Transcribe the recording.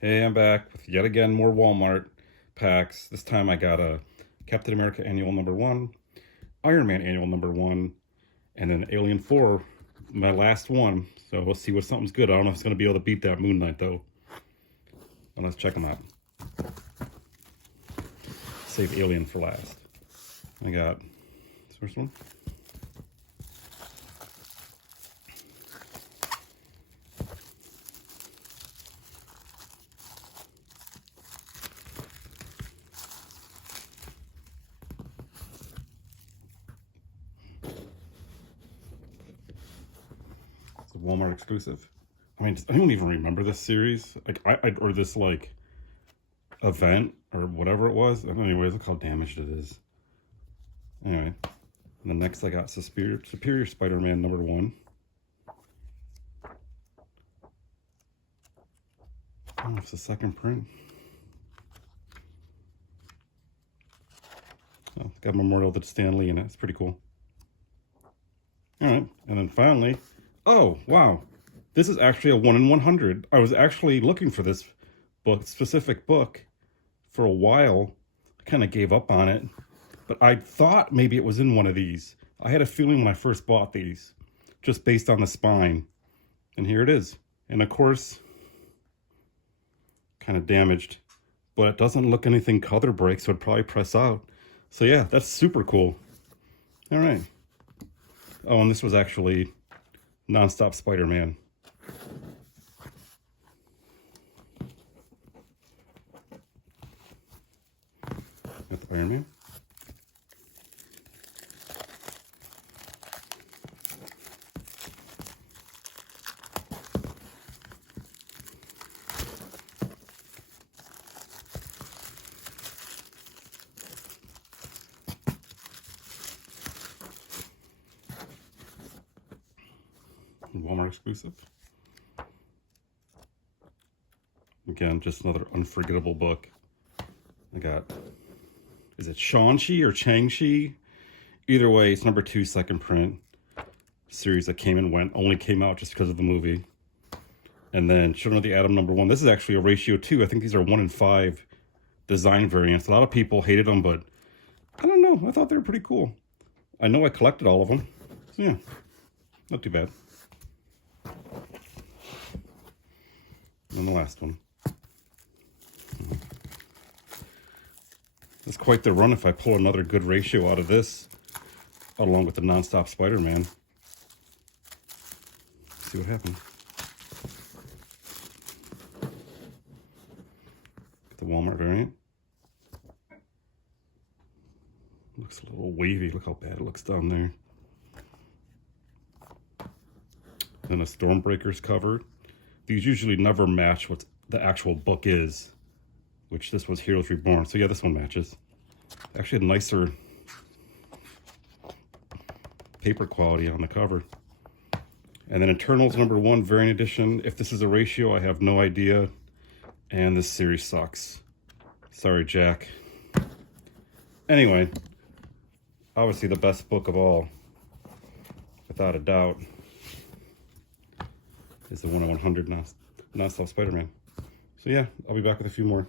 Hey, I'm back with yet again more Walmart packs. This time I got a Captain America Annual #1, Iron Man Annual #1, and then Alien 4, my last one. So we'll see what something's good. I don't know if it's going to be able to beat that Moon Knight though. But let's check them out. Save Alien for last. I got this first one. It's a Walmart exclusive. I mean, I don't even remember this series, or this event or whatever it was. Anyways, look how damaged it is. Anyway, and then next I got Superior Spider-Man #1. Oh, it's the second print. Oh, it's got Memorial to Stan Lee in it. It's pretty cool. All right, and then finally, oh wow, this is actually a 1 in 100. I was actually looking for this specific book for a while. I kind of gave up on it, but I thought maybe it was in one of these. I had a feeling when I first bought these, just based on the spine, and here it is. And of course, kind of damaged, but it doesn't look anything color break, so it'd probably press out. So yeah, that's super cool. All right. Oh, and this was actually Non-Stop Spider-Man. Got the Iron Man. Walmart exclusive. Again, just another unforgettable book. I got, is it Shang-Chi or Chang-Chi? Either way, it's #2, second print. Series that came and went, only came out just because of the movie. And then Children of the Atom #1. This is actually a ratio 2. I think these are 1 in 5 design variants. A lot of people hated them, but I don't know. I thought they were pretty cool. I know I collected all of them. So yeah, not too bad. And the last one. It's quite the run if I pull another good ratio out of this, along with the Non-Stop Spider-Man. See what happens. The Walmart variant. Looks a little wavy. Look how bad it looks down there. Then a Stormbreaker's cover. These usually never match what the actual book is, which this was Heroes Reborn. So yeah, this one matches. Actually a nicer paper quality on the cover. And then Eternals #1 variant edition. If this is a ratio, I have no idea. And this series sucks. Sorry, Jack. Anyway, obviously the best book of all, without a doubt, is the 1 in 100 Non-Stop Spider-Man. So yeah, I'll be back with a few more.